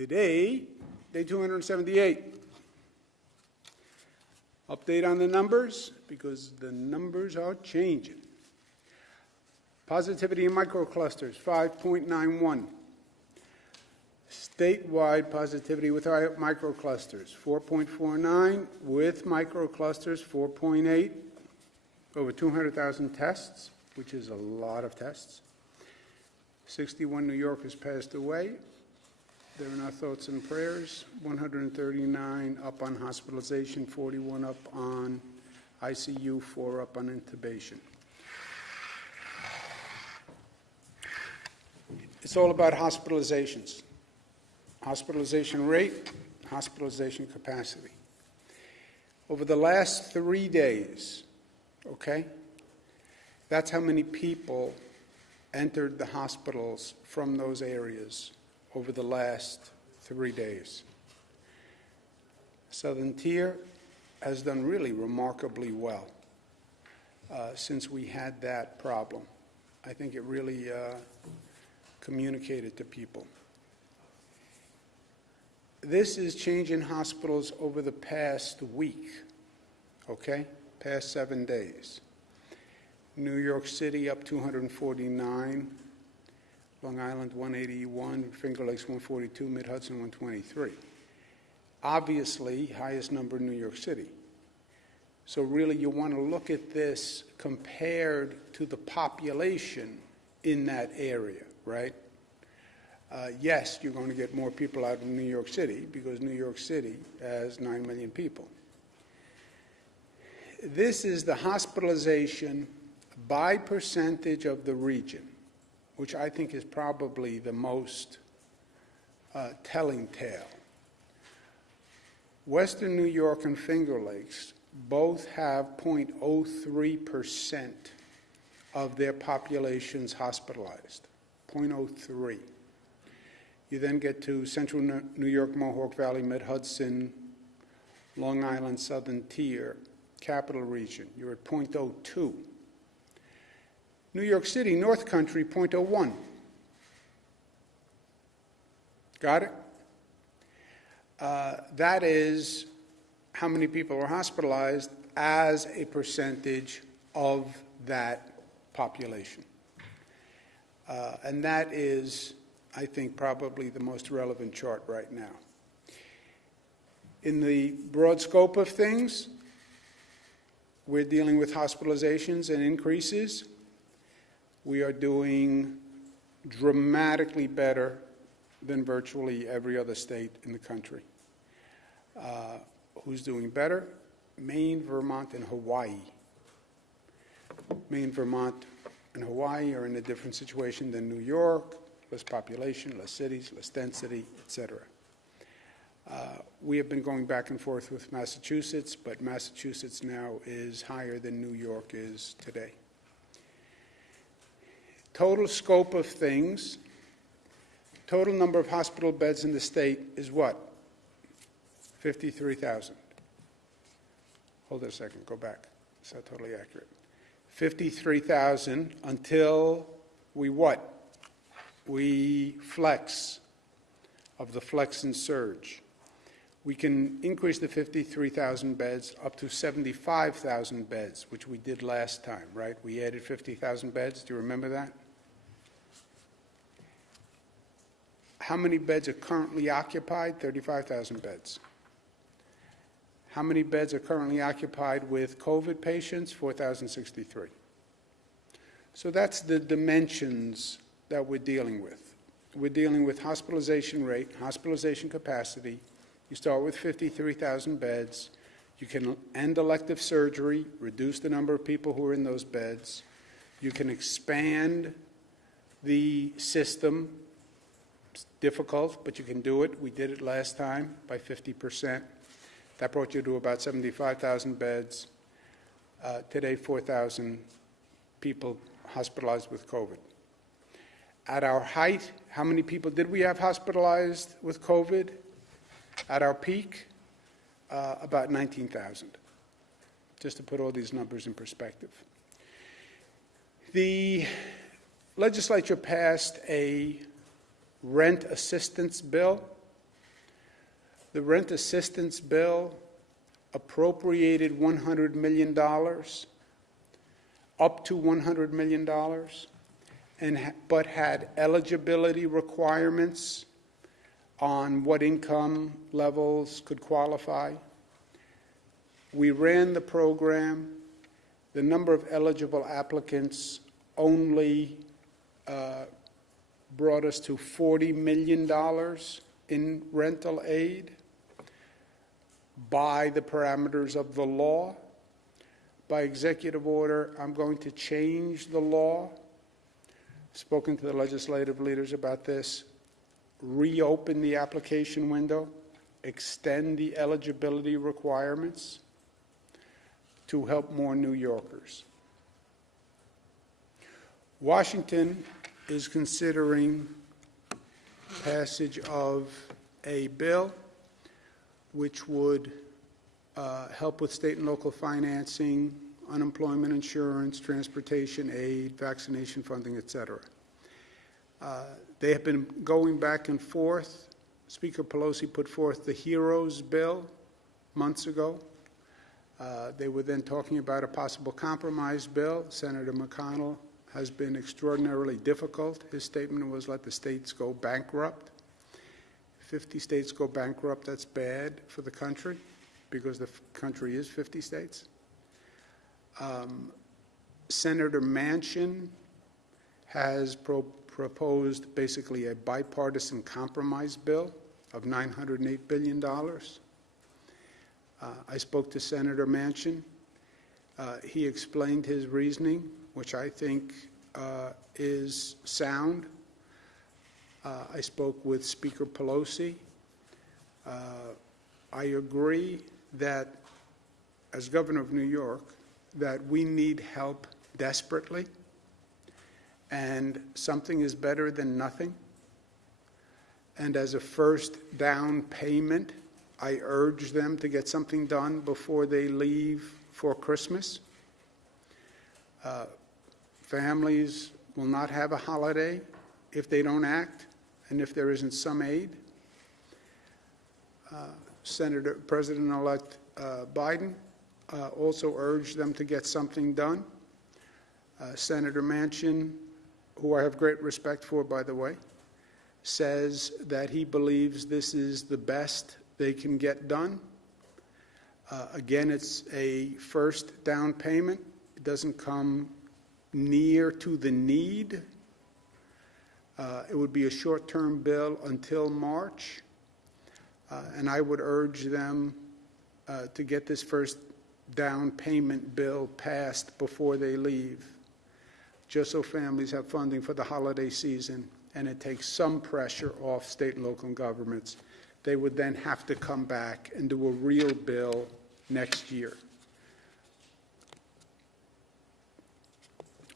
Today, day 278. Update on the numbers, because the numbers are changing. Positivity in microclusters, 5.91. Statewide positivity without microclusters, 4.49. With microclusters, 4.8. Over 200,000 tests, which is a lot of tests. 61 New Yorkers passed away. They're in our thoughts and prayers. 139 up on hospitalization, 41 up on ICU, 4 up on intubation. It's all about hospitalizations. Hospitalization rate, hospitalization capacity. Over the last 3 days, okay, that's how many people entered the hospitals from those areas over the last 3 days. Southern Tier has done really remarkably well since we had that problem. I think it really communicated to people. This is change in hospitals over the past week, okay, past 7 days. New York City up 249, Long Island 181, Finger Lakes 142, Mid-Hudson 123. Obviously, highest number in New York City. So really you want to look at this compared to the population in that area, right? Yes, you're going to get more people out of New York City because New York City has 9 million people. This is the hospitalization by percentage of the region, which I think is probably the most telling tale. Western New York and Finger Lakes both have 0.03% of their populations hospitalized, 0.03. You then get to Central New York, Mohawk Valley, Mid-Hudson, Long Island, Southern Tier, Capital Region, you're at 0.02. New York City, North Country, 0.01. Got it? That is how many people are hospitalized as a percentage of that population. And that is, I think, probably the most relevant chart right now. In the broad scope of things, we're dealing with hospitalizations and increases. We are doing dramatically better than virtually every other state in the country. Who's doing better? Maine, Vermont, and Hawaii. Maine, Vermont, and Hawaii are in a different situation than New York. Less population, less cities, less density, etc. We have been going back and forth with Massachusetts, but Massachusetts now is higher than New York is today. Total scope of things, total number of hospital beds in the state is what? 53,000. Hold it a second, go back. It's not totally accurate. 53,000 until we what? We flex, of the flex and surge. We can increase the 53,000 beds up to 75,000 beds, which we did last time, right? We added 50,000 beds. Do you remember that? How many beds are currently occupied? 35,000 beds. How many beds are currently occupied with COVID patients? 4,063. So that's the dimensions that we're dealing with. We're dealing with hospitalization rate, hospitalization capacity. You start with 53,000 beds. You can end elective surgery, reduce the number of people who are in those beds. You can expand the system. It's difficult, but you can do it. We did it last time by 50%. That brought you to about 75,000 beds. Today, 4,000 people hospitalized with COVID. At our height, how many people did we have hospitalized with COVID? At our peak, about 19,000, just to put all these numbers in perspective. The legislature passed a rent assistance bill The rent assistance bill appropriated $100 million, up to $100 million, but had eligibility requirements on what income levels could qualify. We ran the program. The number of eligible applicants only brought us to $40 million in rental aid by the parameters of the law. By executive order, I'm going to change the law. I've spoken to the legislative leaders about this. Reopen the application window, extend the eligibility requirements to help more New Yorkers. Washington is considering passage of a bill which would help with state and local financing, unemployment insurance, transportation aid, vaccination funding, etc. They have been going back and forth. Speaker Pelosi put forth the HEROES bill months ago. They were then talking about a possible compromise bill. Senator McConnell has been extraordinarily difficult. His statement was, let the states go bankrupt. 50 states go bankrupt, that's bad for the country, because the country is 50 states. Senator Manchin has proposed basically a bipartisan compromise bill of $908 billion. I spoke to Senator Manchin. He explained his reasoning, which I think is sound. I spoke with Speaker Pelosi. I agree that, as governor of New York, that we need help desperately, and something is better than nothing. And as a first down payment, I urge them to get something done before they leave for Christmas. Families will not have a holiday if they don't act and if there isn't some aid. President-elect Biden also urged them to get something done. Senator Manchin, who I have great respect for, by the way, says that he believes this is the best they can get done. Again, it's a first down payment. It doesn't come near to the need. It would be a short-term bill until March. And I would urge them to get this first down payment bill passed before they leave, just so families have funding for the holiday season, and it takes some pressure off state and local governments. They would then have to come back and do a real bill next year.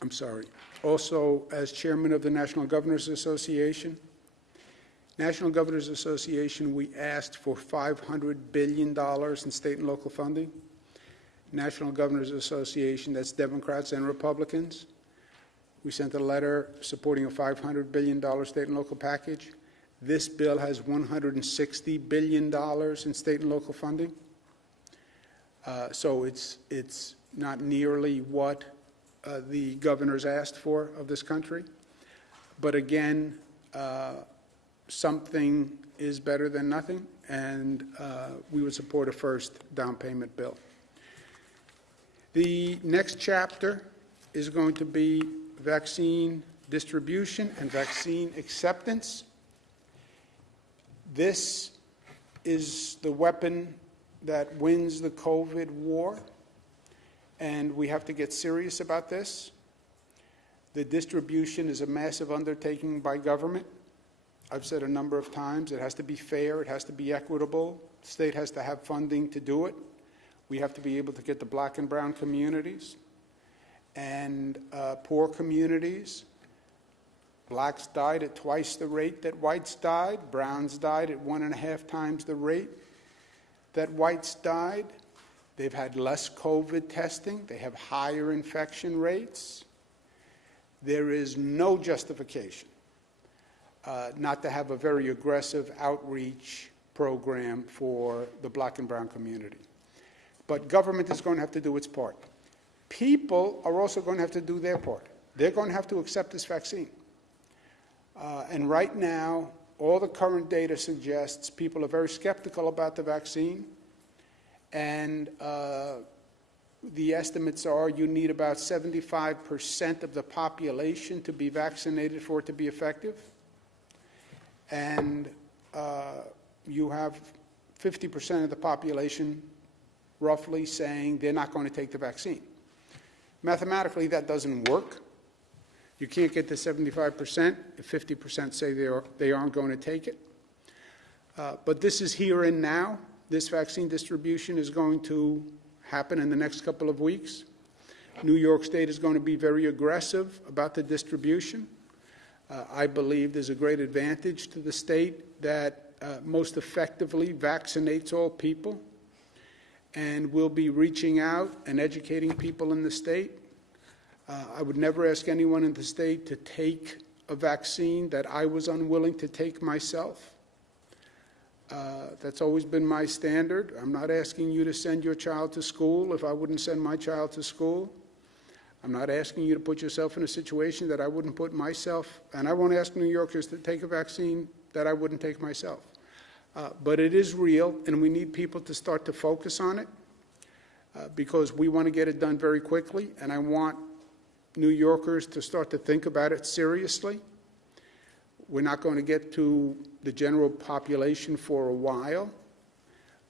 I'm sorry. Also, as chairman of the National Governors Association, we asked for $500 billion in state and local funding. National Governors Association, that's Democrats and Republicans. We sent a letter supporting a $500 billion state and local package. This bill has $160 billion in state and local funding. So it's not nearly what the governors asked for of this country. But again, something is better than nothing, and we would support a first down payment bill. The next chapter is going to be vaccine distribution and vaccine acceptance. This is the weapon that wins the COVID war, and we have to get serious about this. The distribution is a massive undertaking by government. I've said a number of times, it has to be fair, it has to be equitable. The state has to have funding to do it. We have to be able to get the black and brown communities and poor communities. Blacks died at twice the rate that whites died. Browns died at 1.5 times the rate that whites died. They've had less COVID testing. They have higher infection rates. There is no justification not to have a very aggressive outreach program for the black and brown community. But government is going to have to do its part. People are also going to have to do their part. They're going to have to accept this vaccine. And right now, all the current data suggests people are very skeptical about the vaccine. And the estimates are you need about 75% of the population to be vaccinated for it to be effective. And you have 50% of the population roughly saying they're not going to take the vaccine. Mathematically, that doesn't work. You can't get to 75% if 50% say they aren't going to take it. But this is here and now. This vaccine distribution is going to happen in the next couple of weeks. New York State is going to be very aggressive about the distribution. I believe there's a great advantage to the state that most effectively vaccinates all people, and we'll be reaching out and educating people in the state. I would never ask anyone in the state to take a vaccine that I was unwilling to take myself. That's always been my standard. I'm not asking you to send your child to school if I wouldn't send my child to school. I'm not asking you to put yourself in a situation that I wouldn't put myself, and I won't ask New Yorkers to take a vaccine that I wouldn't take myself. But it is real, and we need people to start to focus on it because we want to get it done very quickly, and I want New Yorkers to start to think about it seriously. We're not going to get to the general population for a while,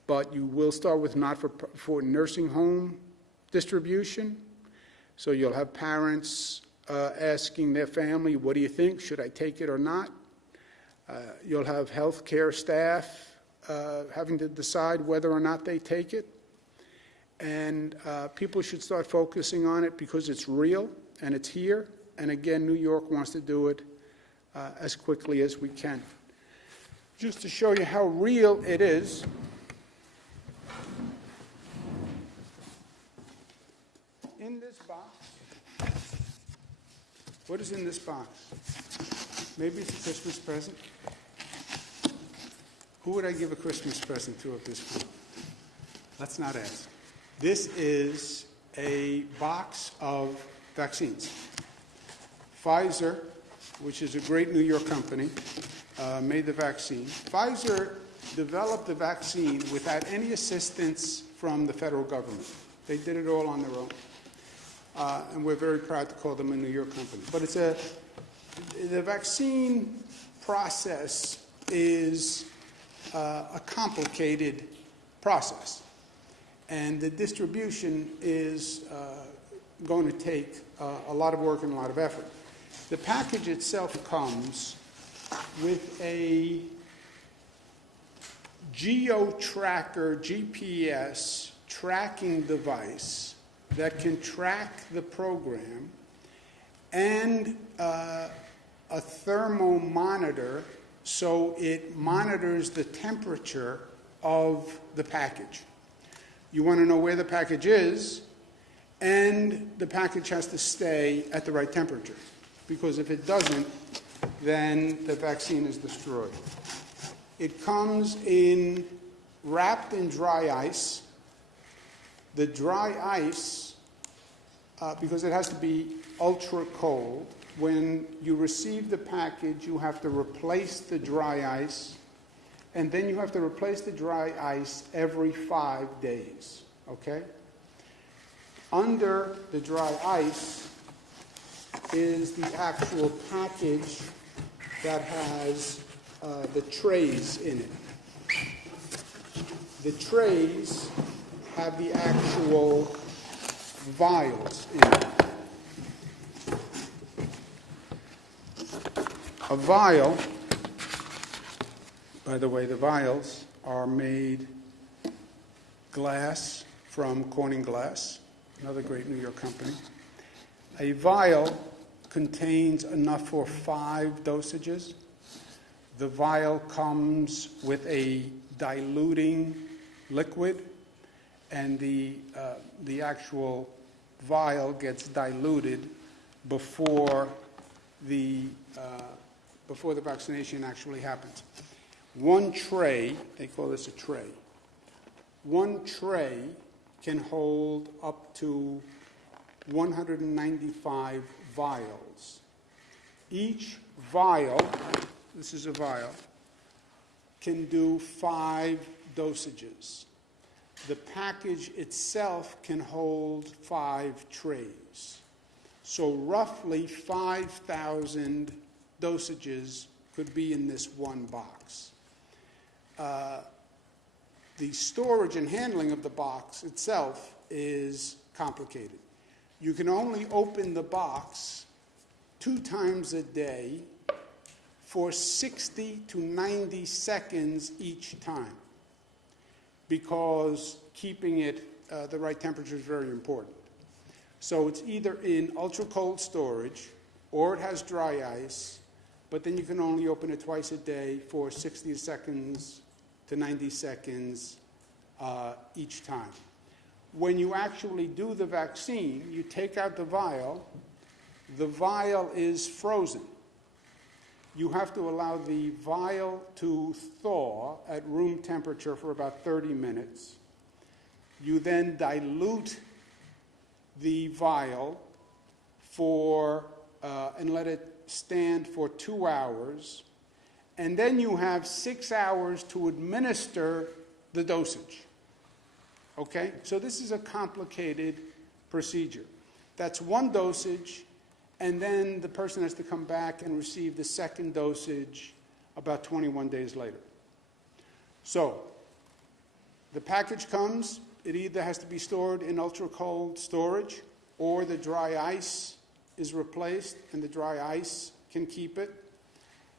but you will start with not-for nursing home distribution. So you'll have parents asking their family, what do you think? Should I take it or not? You'll have healthcare staff having to decide whether or not they take it. And people should start focusing on it because it's real and it's here. And again, New York wants to do it as quickly as we can. Just to show you how real it is, in this box, what is in this box? Maybe it's a Christmas present. Who would I give a Christmas present to at this point? Let's not ask. This is a box of vaccines. Pfizer, which is a great New York company, made the vaccine. Pfizer developed the vaccine without any assistance from the federal government. They did it all on their own. And we're very proud to call them a New York company. But the vaccine process is a complicated process. And the distribution is going to take a lot of work and a lot of effort. The package itself comes with a geo-tracker, GPS tracking device that can track the program and a thermal monitor so it monitors the temperature of the package. You want to know where the package is, and the package has to stay at the right temperature, because if it doesn't, then the vaccine is destroyed. It comes wrapped in dry ice. The dry ice, because it has to be ultra cold, when you receive the package, you have to replace the dry ice, and then you have to replace the dry ice every 5 days, okay? Under the dry ice is the actual package that has the trays in it. The trays have the actual vials in it. A vial, by the way, the vials are made glass from Corning Glass, another great New York company. A vial contains enough for 5 dosages. The vial comes with a diluting liquid, and the actual vial gets diluted before the vaccination actually happens. one tray, they call this a tray, one tray can hold up to 195 vials. Each vial, this is a vial, can do 5 dosages. The package itself can hold 5 trays. So roughly 5,000 dosages could be in this one box. The storage and handling of the box itself is complicated. You can only open the box 2 times a day for 60 to 90 seconds each time, because keeping it the right temperature is very important. So it's either in ultra-cold storage or it has dry ice, but then you can only open it twice a day for 60 seconds to 90 seconds each time. When you actually do the vaccine, you take out the vial is frozen. You have to allow the vial to thaw at room temperature for about 30 minutes. You then dilute the vial and let it stand for 2 hours. And then you have 6 hours to administer the dosage. Okay? So this is a complicated procedure. That's one dosage, and then the person has to come back and receive the second dosage about 21 days later. So the package comes. It either has to be stored in ultra-cold storage, or the dry ice is replaced, and the dry ice can keep it.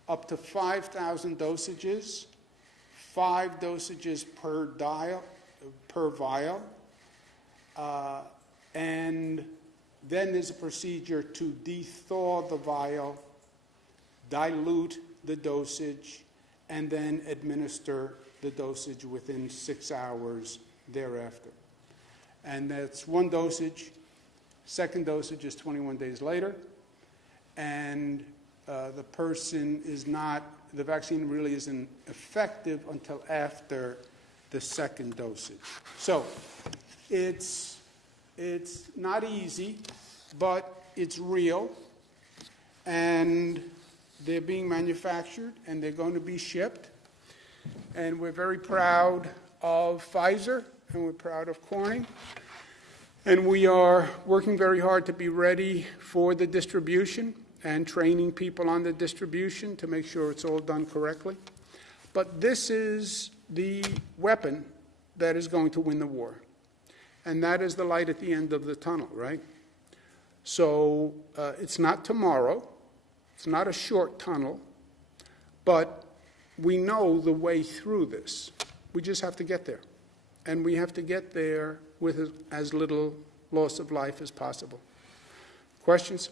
Up to 5,000 dosages, 5 dosages per vial, and then there's a procedure to de-thaw the vial, dilute the dosage, and then administer the dosage within 6 hours thereafter. And that's one dosage. Second dosage is 21 days later, and the vaccine really isn't effective until after the second dosage. So it's not easy, but it's real, and they're being manufactured, and they're going to be shipped. And we're very proud of Pfizer, and we're proud of Corning. And we are working very hard to be ready for the distribution and training people on the distribution to make sure it's all done correctly. But this is the weapon that is going to win the war. And that is the light at the end of the tunnel, right? So it's not tomorrow. It's not a short tunnel. But we know the way through this. We just have to get there. And we have to get there with as little loss of life as possible. Questions?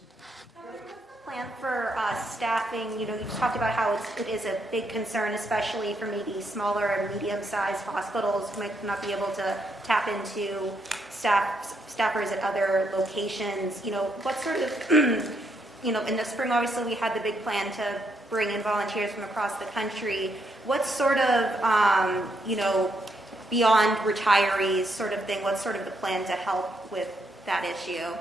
What's the plan for staffing? You talked about how it is a big concern, especially for maybe smaller and medium-sized hospitals who might not be able to tap into staffers at other locations. What sort of, in the spring, obviously, we had the big plan to bring in volunteers from across the country. What sort of, beyond retirees sort of thing, what's sort of the plan to help with that issue?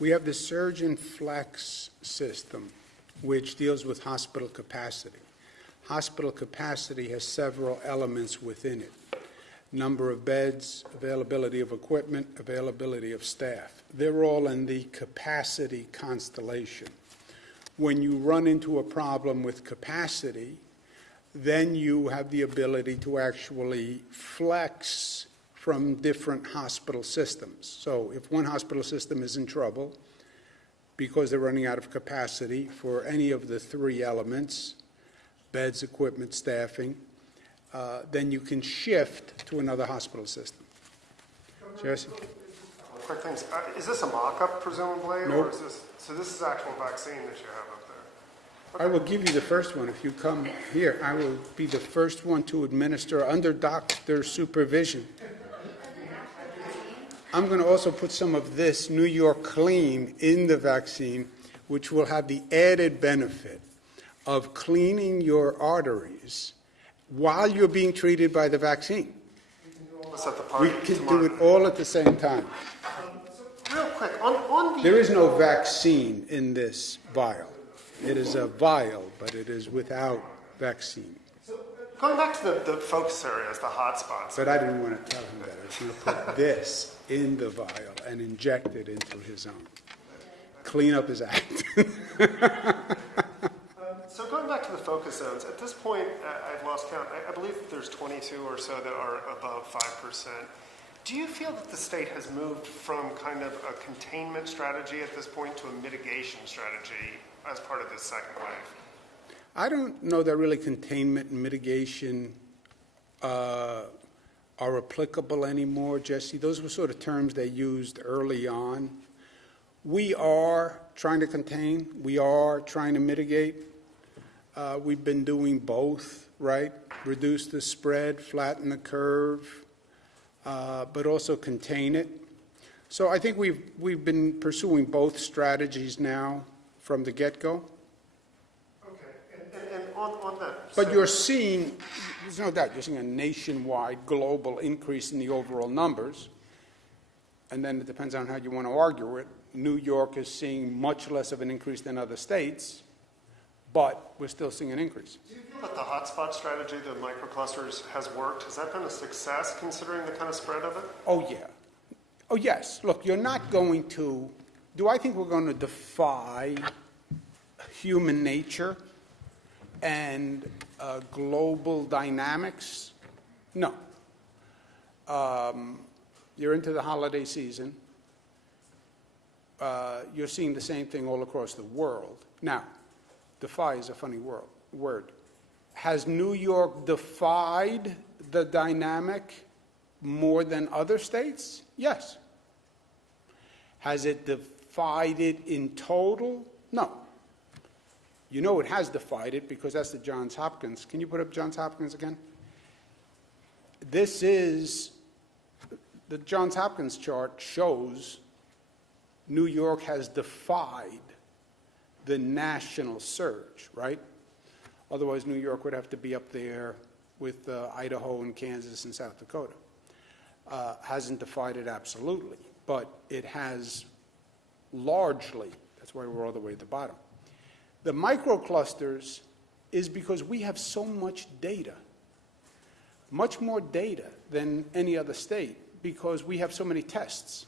We have the Surge and Flex system, which deals with hospital capacity. Hospital capacity has several elements within it: number of beds, availability of equipment, availability of staff. They're all in the capacity constellation. When you run into a problem with capacity, then you have the ability to actually flex from different hospital systems. So if one hospital system is in trouble because they're running out of capacity for any of the 3 elements, beds, equipment, staffing, then you can shift to another hospital system. Jesse? Quick things. Is this a mock-up, presumably? Nope. Or is this, so this is actual vaccine that you have up there? Okay. I will give you the first one. If you come here, I will be the first one to administer under doctor supervision. I'm going to also put some of this New York Clean in the vaccine, which will have the added benefit of cleaning your arteries while you're being treated by the vaccine. Let's set the We party can tomorrow. do it all at the same time. Real quick, on the... There is no vaccine in this vial. It is a vial, but it is without vaccine. Going back to the focus areas, the hot spots. But I didn't want to tell him that. I was going to put this in the vial and inject it into his own. Clean up his act. So going back to the focus zones, at this point, I've lost count. I believe that there's 22 or so that are above 5%. Do you feel that the state has moved from kind of a containment strategy at this point to a mitigation strategy as part of this second wave? I don't know that really containment and mitigation are applicable anymore, Jesse. Those were sort of terms they used early on. We are trying to contain. We are trying to mitigate. We've been doing both, right? Reduce the spread, flatten the curve, but also contain it. So I think we've been pursuing both strategies now from the get-go. And on that... But you're seeing, there's no doubt, you're seeing a nationwide global increase in the overall numbers. And then it depends on how you want to argue it. New York is seeing much less of an increase than other states, but we're still seeing an increase. Do you feel that the hotspot strategy, the microclusters, has worked? Has that been a success considering the kind of spread of it? Oh, yeah. Oh, yes. Look, you're not going to, do I think we're going to defy human nature and global dynamics? No. You're into the holiday season. You're seeing the same thing all across the world. Now, defy is a funny word. Has New York defied the dynamic more than other states? Yes. Has it defied it in total? No. You know it has defied it because that's the Johns Hopkins. Can you put up Johns Hopkins again? This is, the Johns Hopkins chart shows New York has defied the national surge, right? Otherwise, New York would have to be up there with Idaho and Kansas and South Dakota. Hasn't defied it absolutely, but it has largely, that's why we're all the way at the bottom. The microclusters is because we have so much data, much more data than any other state, because we have so many tests.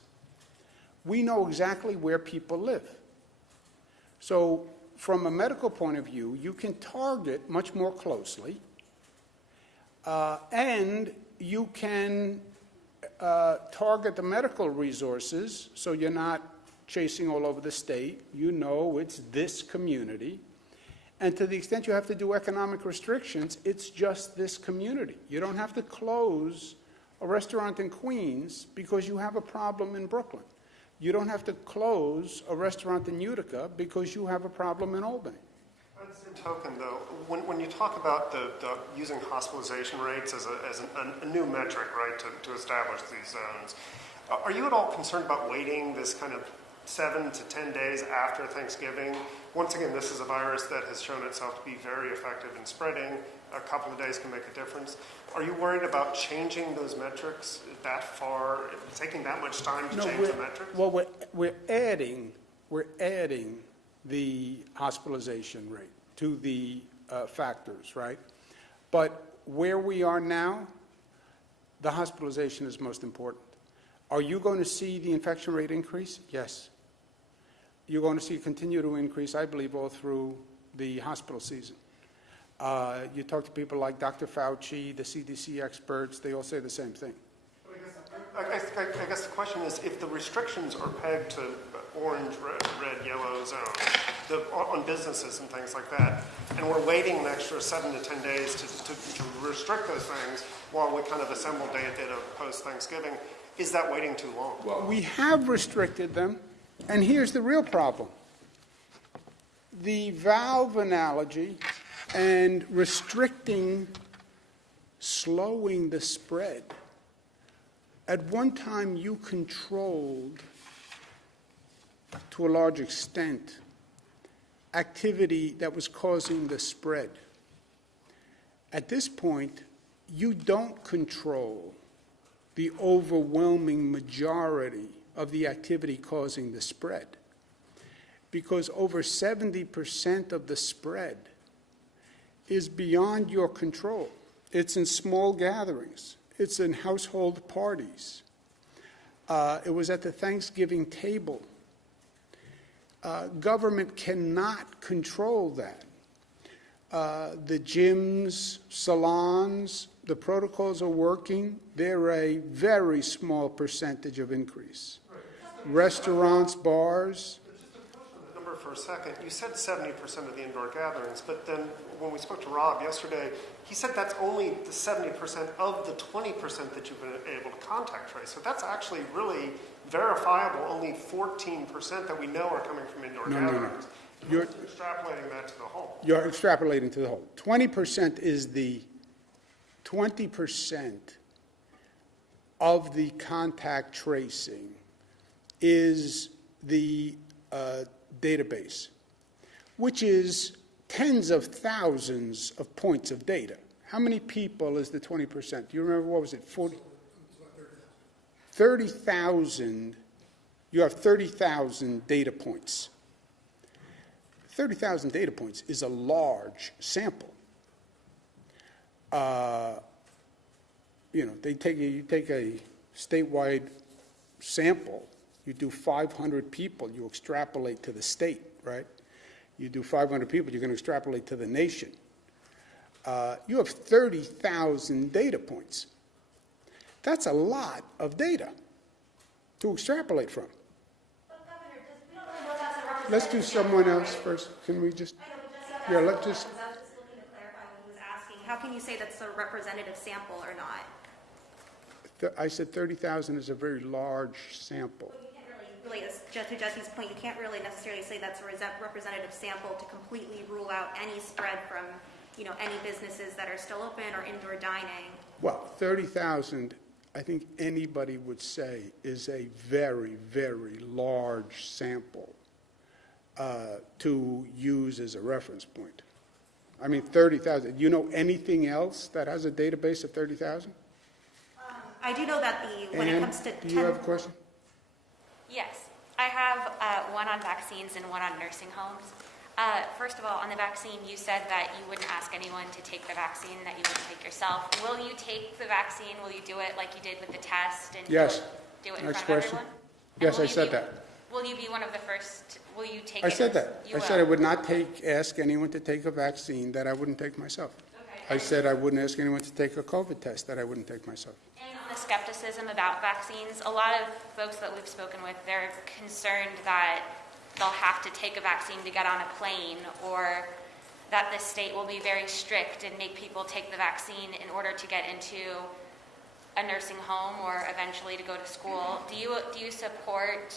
We know exactly where people live. So from a medical point of view, you can target much more closely, and you can target the medical resources so you're not chasing all over the state. You know it's this community. And to the extent you have to do economic restrictions, it's just this community. You don't have to close a restaurant in Queens because you have a problem in Brooklyn. You don't have to close a restaurant in Utica because you have a problem in Albany. By the same token, though, when you talk about the using hospitalization rates as a new metric, right, to establish these zones, are you at all concerned about waiting this kind of 7 to 10 days after Thanksgiving? Once again, this is a virus that has shown itself to be very effective in spreading. A couple of days can make a difference. Are you worried about changing those metrics that far, taking that much time to change the metrics? Well, we're adding the hospitalization rate to the factors, right? But where we are now, the hospitalization is most important. Are you going to see the infection rate increase? Yes. You're going to see it continue to increase, I believe, all through the hospital season. You talk to people like Dr. Fauci, the CDC experts, they all say the same thing. I guess the question is, if the restrictions are pegged to orange, red, yellow zones on businesses and things like that, and we're waiting an extra 7 to 10 days to restrict those things while we kind of assemble data post-Thanksgiving, is that waiting too long? Well, we have restricted them, and here's the real problem. The valve analogy and restricting, slowing the spread. At one time, you controlled, to a large extent, activity that was causing the spread. At this point, you don't control the overwhelming majority of the activity causing the spread, because over 70% of the spread is beyond your control. It's in small gatherings. It's in household parties. It was at the Thanksgiving table. Government cannot control that. The gyms, salons, the protocols are working. They're a very small percentage of increase. Restaurants, bars. Number for a second, you said 70% of the indoor gatherings, but then when we spoke to Rob yesterday, he said that's only the 70% of the 20% that you've been able to contact trace. So that's actually really verifiable. Only 14% that we know are coming from indoor gatherings. No. You're extrapolating that to the whole. You're extrapolating to the whole. 20% is the 20% of the contact tracing is the database, which is tens of thousands of points of data. How many people is the 20%? Do you remember, what was it, 40? 30,000. You have 30,000 data points. 30,000 data points is a large sample. You know, you take a statewide sample, you do 500 people, you extrapolate to the state, right? You do 500 people, you're going to extrapolate to the nation. You have 30,000 data points. That's a lot of data to extrapolate from. Let's do someone else first. Can we just? Yeah, let's just. I was just looking to clarify what he was asking. How can you say that's a representative sample or not? I said 30,000 is a very large sample. Well, you can't really, to Jesse's point, you can't really necessarily say that's a representative sample to completely rule out any spread from, you know, any businesses that are still open or indoor dining. Well, 30,000, I think anybody would say, is a very, very large sample to use as a reference point. I mean, 30,000. You know anything else that has a database of 30,000? I do know that when it comes to do you have a question? Yes. I have one on vaccines and one on nursing homes. First of all, on the vaccine, you said that you wouldn't ask anyone to take the vaccine, that you wouldn't take yourself. Will you take the vaccine? Will you do it like you did with the test? And yes. Do it in Next front question. of everyone? Yes, I said that. Will you be one of the first? Will you take it? I said that. You I will. said I would not ask anyone to take a vaccine that I wouldn't take myself. Okay. I said I wouldn't ask anyone to take a COVID test that I wouldn't take myself. And the skepticism about vaccines, a lot of folks that we've spoken with, they're concerned that they'll have to take a vaccine to get on a plane, or that the state will be very strict and make people take the vaccine in order to get into a nursing home or eventually to go to school. Do you support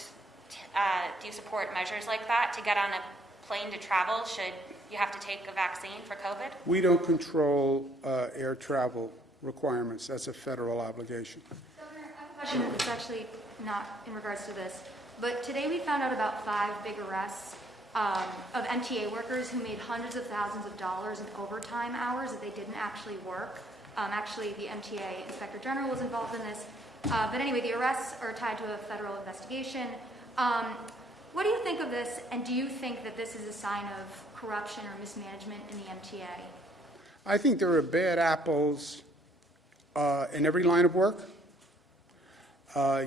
measures like that to get on a plane to travel? Should you have to take a vaccine for COVID? We don't control air travel requirements. That's a federal obligation. Governor, I have a question that's actually not in regards to this, but today we found out about 5 big arrests of MTA workers who made hundreds of thousands of dollars in overtime hours that they didn't actually work. Actually, the MTA Inspector General was involved in this. But anyway, the arrests are tied to a federal investigation. What do you think of this, and do you think that this is a sign of corruption or mismanagement in the MTA? I think there are bad apples in every line of work.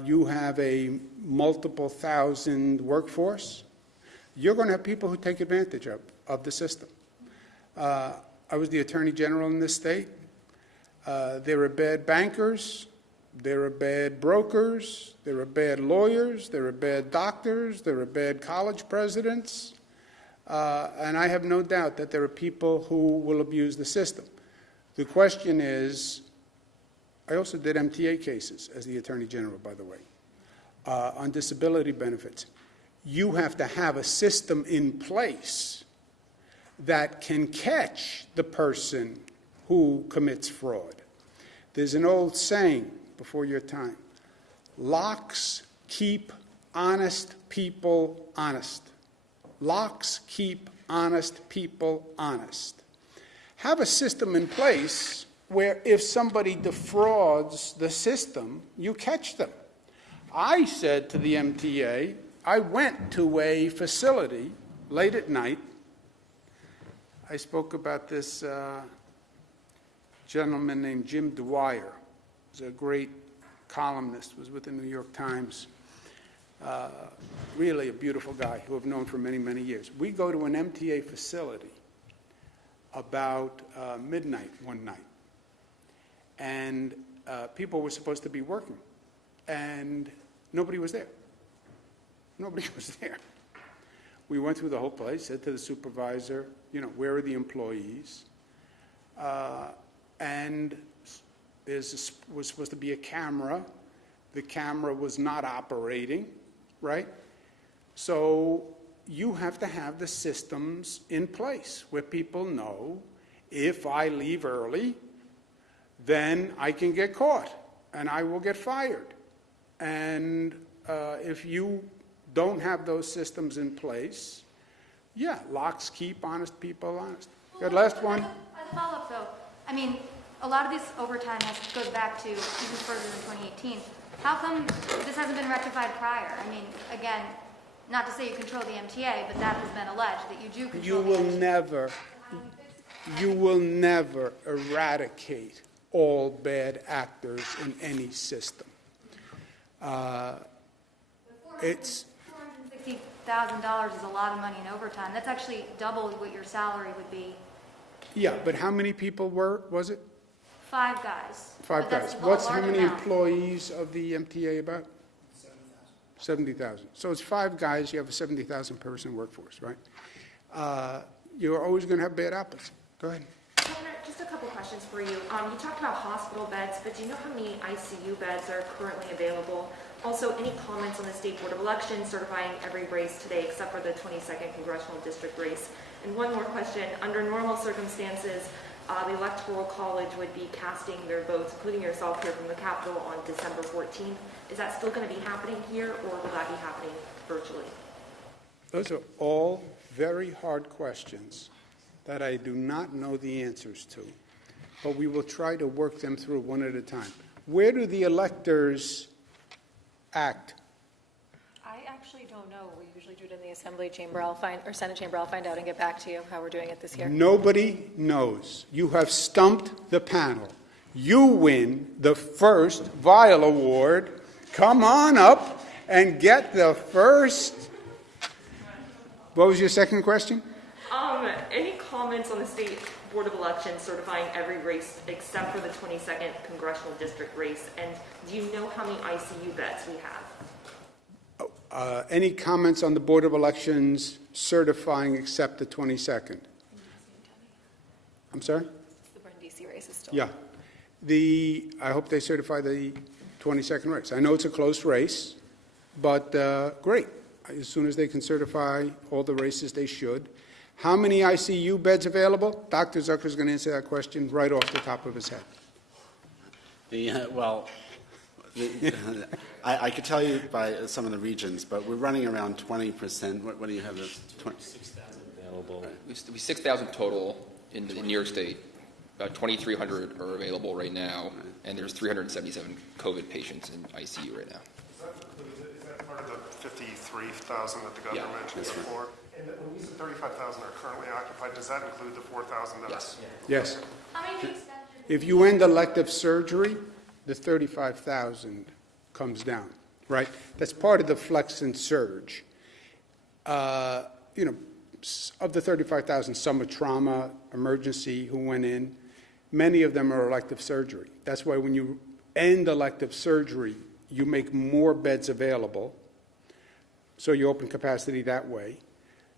You have a multiple thousand workforce. You're going to have people who take advantage of the system. I was the Attorney General in this state. There are bad bankers. There are bad brokers, there are bad lawyers, there are bad doctors, there are bad college presidents, and I have no doubt that there are people who will abuse the system. The question is, I also did MTA cases as the Attorney General, by the way, on disability benefits. You have to have a system in place that can catch the person who commits fraud. There's an old saying, before your time, locks keep honest people honest. Locks keep honest people honest. have a system in place where if somebody defrauds the system, you catch them. I said to the MTA, I went to a facility late at night. I spoke about this gentleman named Jim Dwyer. He was a great columnist, was with the New York Times. Really a beautiful guy who I've known for many, many years. We go to an MTA facility about midnight one night, and people were supposed to be working, and nobody was there. Nobody was there. We went through the whole place, said to the supervisor, where are the employees? And was supposed to be a camera. The camera was not operating, right? So you have to have the systems in place where people know if I leave early, then I can get caught and I will get fired. And if you don't have those systems in place, locks keep honest people honest. Good, last one. As a follow-up, though, I mean, a lot of this overtime goes back to even further than 2018. How come this hasn't been rectified prior? I mean, again, not to say you control the MTA, but that has been alleged, that you do control You will never eradicate all bad actors in any system. It's $460,000 is a lot of money in overtime. That's actually double what your salary would be. Yeah, but how many people was it? 5 guys. Five But that's guys. a How large many amount. employees of the MTA about? 70,000. So it's 5 guys, you have a 70,000 person workforce, right? You're always going to have bad apples. Go ahead. Governor, just a couple questions for you. You talked about hospital beds, but do you know how many ICU beds are currently available? Also, any comments on the State Board of Elections certifying every race today except for the 22nd Congressional District race? And one more question. Under normal circumstances, the Electoral College would be casting their votes, including yourself here from the Capitol, on December 14th. Is that still going to be happening here, or will that be happening virtually? Those are all very hard questions that I do not know the answers to, but we will try to work them through one at a time. Where do the electors act? I actually don't know. We usually do it in the Assembly chamber. Or Senate chamber. I'll find out and get back to you how we're doing it this year. Nobody knows. You have stumped the panel. You win the first Vial Award. Come on up and get the first. What was your second question? Any comments on the State Board of Elections certifying every race except for the 22nd Congressional District race? And do you know how many ICU beds we have? Any comments on the Board of Elections certifying except the 22nd? I'm sorry? The Brindisi race is still. Yeah. I hope they certify the 22nd race. I know it's a close race, but great. As soon as they can certify all the races, they should. How many ICU beds available? Dr. Zucker is going to answer that question right off the top of his head. I could tell you by some of the regions, but we're running around 20%. What do you have? 6,000 available. We 6,000 total in New York State. About 2,300 are available right now, and there's 377 COVID patients in ICU right now. Is that part of the 53,000 that the governor Yeah, mentioned that's right. before? And when you said 35,000 are currently occupied, does that include the 4,000 that Yes. Yes. How many extensions? If you end elective surgery, the 35,000 comes down, right? That's part of the flex and surge. Of the 35,000, some are trauma, emergency, who went in. Many of them are elective surgery. That's why when you end elective surgery, you make more beds available, so you open capacity that way.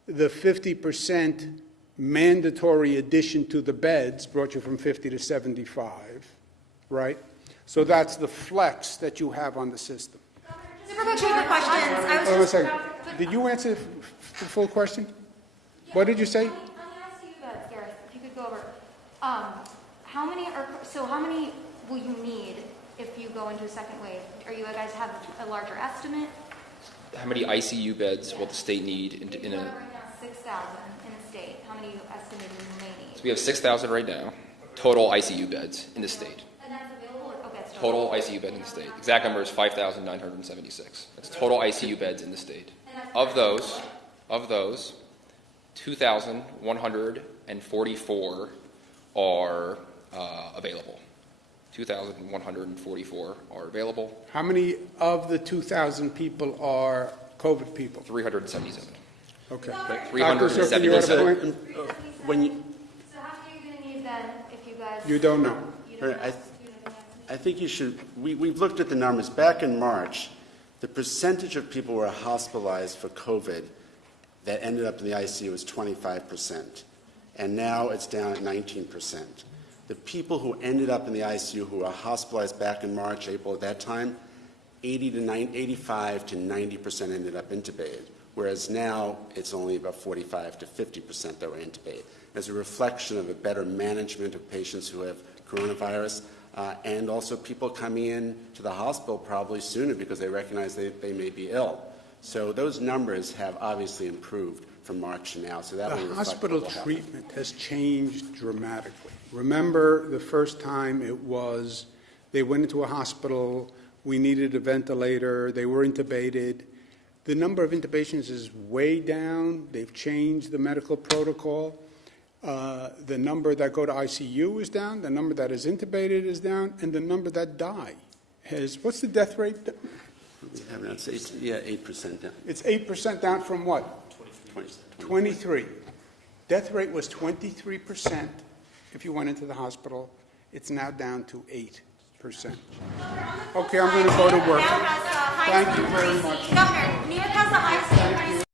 The 50% mandatory addition to the beds brought you from 50 to 75, right? So that's the flex that you have on the system. Super quick questions. I was Hold on a just second. Did you answer the full question? What did you say? On the ICU beds, Gareth, if you could go over, how many will you need if you go into a second wave? Are you guys have a larger estimate? How many ICU beds will the state need If in you have a? right now 6,000 in the state, how many you estimating you may need? So we have 6,000 right now, total ICU beds in the state. And that's available, or, okay, it's Total ICU beds in the state. Exact number is 5,976. That's total ICU beds in the state. Of those, 2,144 are available. 2,144 are available. How many of the 2,000 people are COVID people? 377. Okay. Dr. Zucker, you had a 377. point? When you, So how many are you going to need then if you guys? You don't know. You don't know. I think you should, we've looked at the numbers. Back in March, the percentage of people who were hospitalized for COVID that ended up in the ICU was 25%. And now it's down at 19%. The people who ended up in the ICU who were hospitalized back in March, April at that time, 85 to 90% ended up intubated, whereas now it's only about 45 to 50% that were intubated. As a reflection of a better management of patients who have coronavirus, and also people coming in to the hospital probably sooner because they recognize they may be ill. So those numbers have obviously improved from March to now. So that will The reflect hospital what will happen. treatment has changed dramatically. Remember the first time it was, they went into a hospital, we needed a ventilator, they were intubated. The number of intubations is way down. They've changed the medical protocol. The number that go to ICU is down, the number that is intubated is down, and the number that die has, what's the death rate? We have around, yeah, 8% down. It's 8% down from what? 23. Death rate was 23% if you went into the hospital. It's now down to 8%. Okay, I'm going to go to work. Thank you very much. Governor, New York has the highest.